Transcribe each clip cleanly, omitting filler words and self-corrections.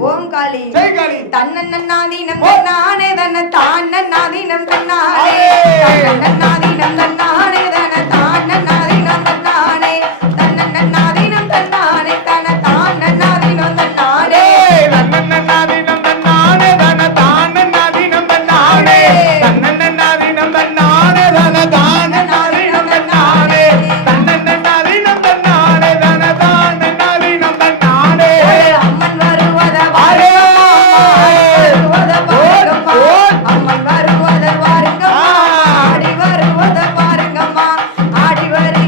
ஓம் காளி தன்னன்னாதீனம் தன்னானே தன்ன தான்னன்னாதீனம் தன்னானே தன்னன்னாதீனம் தன்னானே தன்ன தான்னன்னாதீனம் தன்னானே தன்னன்னாதீனம் தன்னானே தன்ன தான்னன்னாதீனம் தன்னானே தன்னன்னாதீனம் தன்னானே தன்ன தான்னன்னாதீனம் தன்னானே தன்னன்னாதீனம் தன்னானே தன்ன தான்னன்னாதீனம் தன்னானே தன்னன்னாதீனம் தன்னானே தன்ன தான்னன்னாதீனம் தன்னானே அம்மன் வருவத அம்மன் வருவத பாருங்கம்மா ஆடி வருவத பாருங்கம்மா ஆடி வருக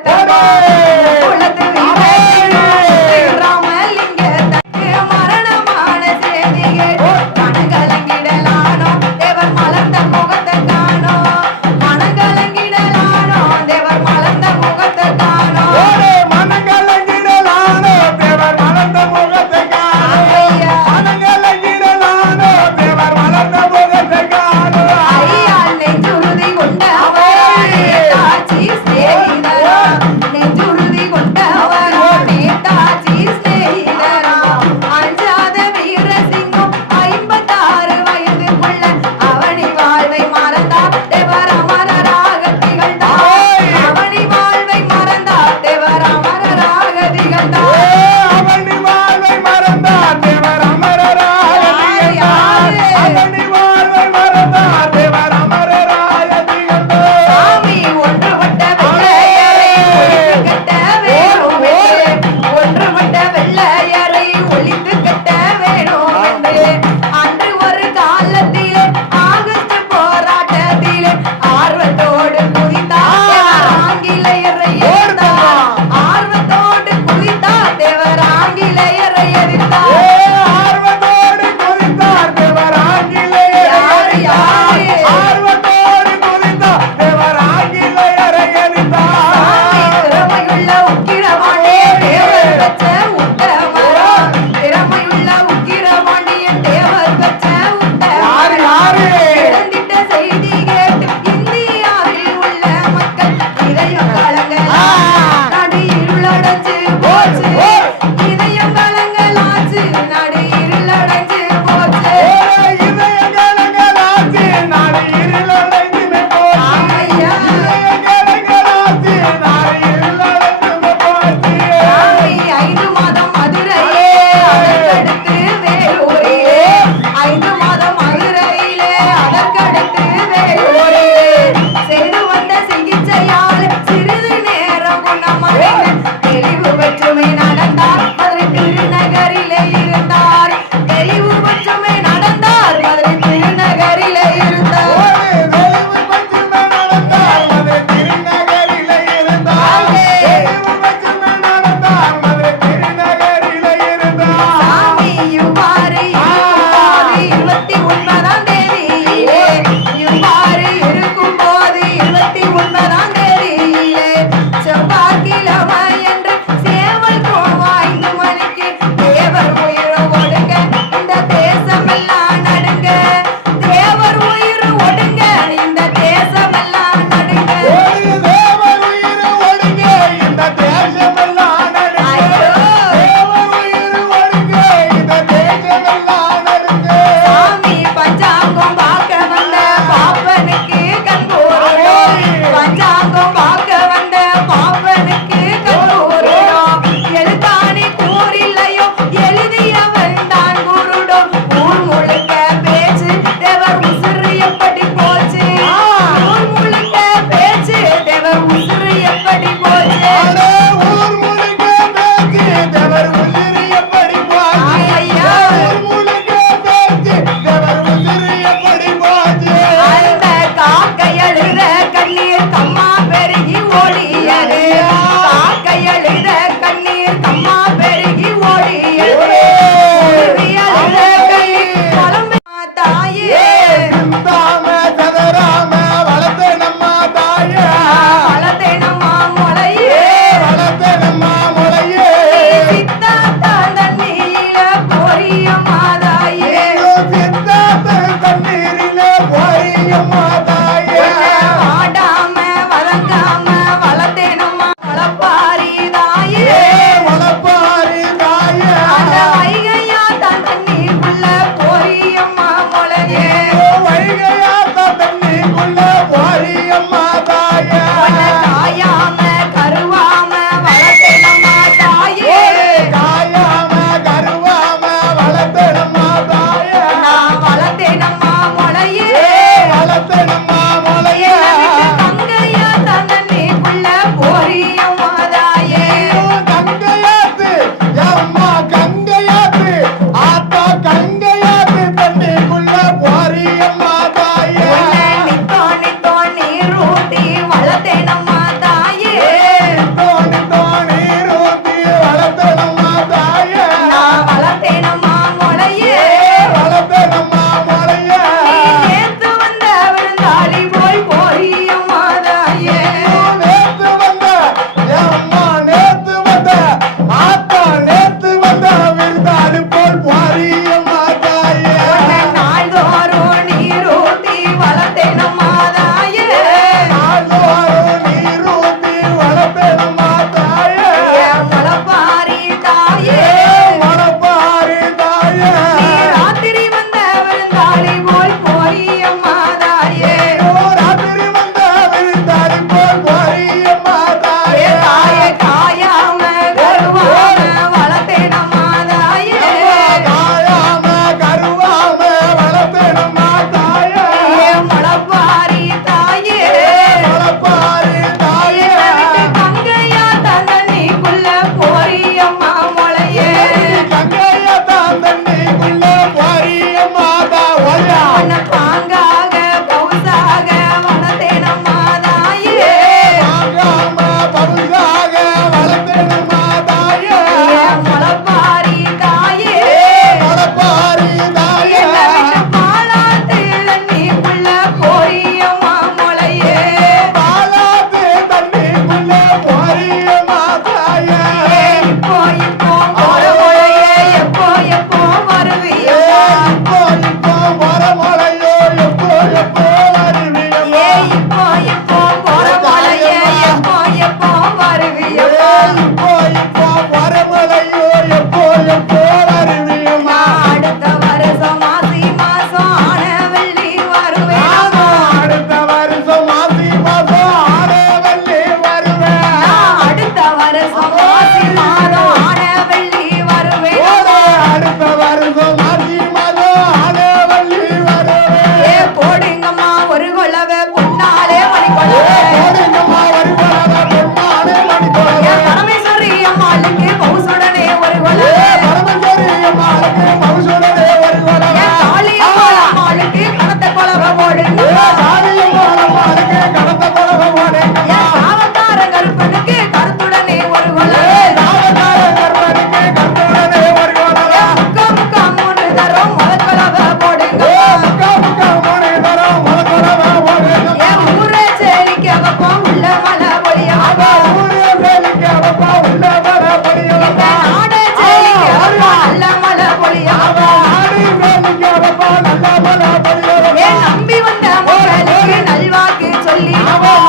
குலத்து ராமலிங்கத்துக்கு மரணமான செய்தி கேட்டு மனகலங்கிடலானோ தேவர் மலர்ந்த முகத்தை காணோ மனகலங்கிடலானோ தேவர் மலர்ந்த முகத்தை காணோ மனங்கலங்கிடலானோ தேவர் மலர்ந்த முகத்தை காணோ மனங்கலங்கிடலானோ தேவர் மலர்ந்த முகத்தை காணோ ஐயா நெஞ்சுறுதி கொண்ட அவர் காட்சி செய்தரா நெஞ்சு இப்போ வரமலையோ எப்போ வருவியுமா அடுத்த வருஷம் மாசி மாசம் ஆன வெள்ளி வருவேன் அடுத்த வருஷம் மாசி மாசம் ஆடவல்லி வருவேன் அடுத்த வருஷம் மாசி மாதம் ஆன வெள்ளி வருவேன் அடுத்த வருஷம் மாசி மாதம் ஆடவல்லி வருவேன் ஏ போடுங்கம்மா ஒரு கொலவை பொன்னாலே மணி கொலவை போடுங்கம்மா ஒரு கொலவை பொன்னாலே மணி கொலவை என் பரமேஸ்வரி அம்மாளுக்கு பவுசுடனே ஒரு கொலவை பரமேஸ்வரி அம்மாளுக்கு பவுசுடனே ஒரு கொலவை என் காளி அம்மாளுக்கு கணத்த கொலவை போடுங்க சாரியம்மாள் அம்மாளுக்கு கடந்த கொலவை போடுங்க என் சாவத்தார கருப்பனுக்கு கருத்துடனே ஒரு கொலவை சாவதார கர்ப்பனுக்கு கர்த்தனே ஒரு கொலவை முக்கா முக்கா மூணு தரம் முதல் கொலவை போடுங்க முக்கா முக்கா மூணு தரம் ஒரு கொலவை போடுங்க என் ஊரே சேரிக்க வைப்போம் உள்ள மலை பொழியாம ஊரே வேலிக்கு அவப்பா உள்ள வர படியவப்பா நாடே சேரிக்க வைப்போம் நல்ல மலை பொழியாம ஆடி வேலிக்கு அவப்பா நல்ல மல படியவப்பா ஏன் நம்பி வந்த மக்களுக்கு நல்வாக்கு சொல்லி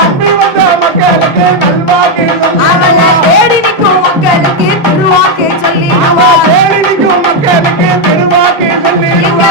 நம்பி வந்த மக்களுக்கு நல்வாக்கு அவளை தேடி நிற்கும் மக்களுக்கு திருவாக்கு சொல்லி தேடி நிற்கும் மக்களுக்கு திருவாக்கு சொல்லி எங்க